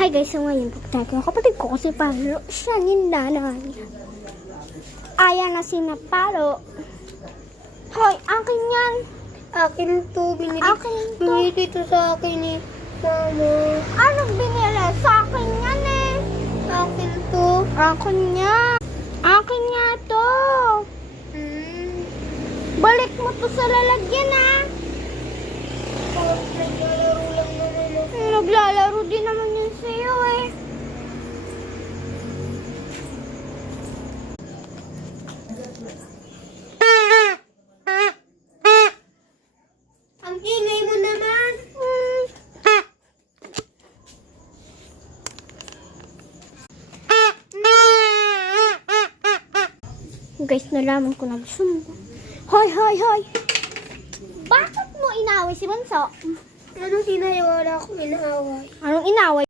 Hi guys, so ngayon pupunta ko yung kapatid ko kasi palo siya ni nanay. Ayan na si Napalo. Hoy, akin yan. Akin to, Akin to. binili to sa akin ni Mama. Anong binili? Sa akin yan eh. Akin to. Akin yan. Akin nga to. Balik mo to sa lalagyan ah. Naglalaro lang naman ako. Naglalaro din naman yun sa'yo eh. Ang ingay mo naman. Guys, nalaman ko na sundo. Hoy, hoy, hoy. Bakit mo inaway si Bunso? Anong sinayawala akong inaaway? Anong inaway?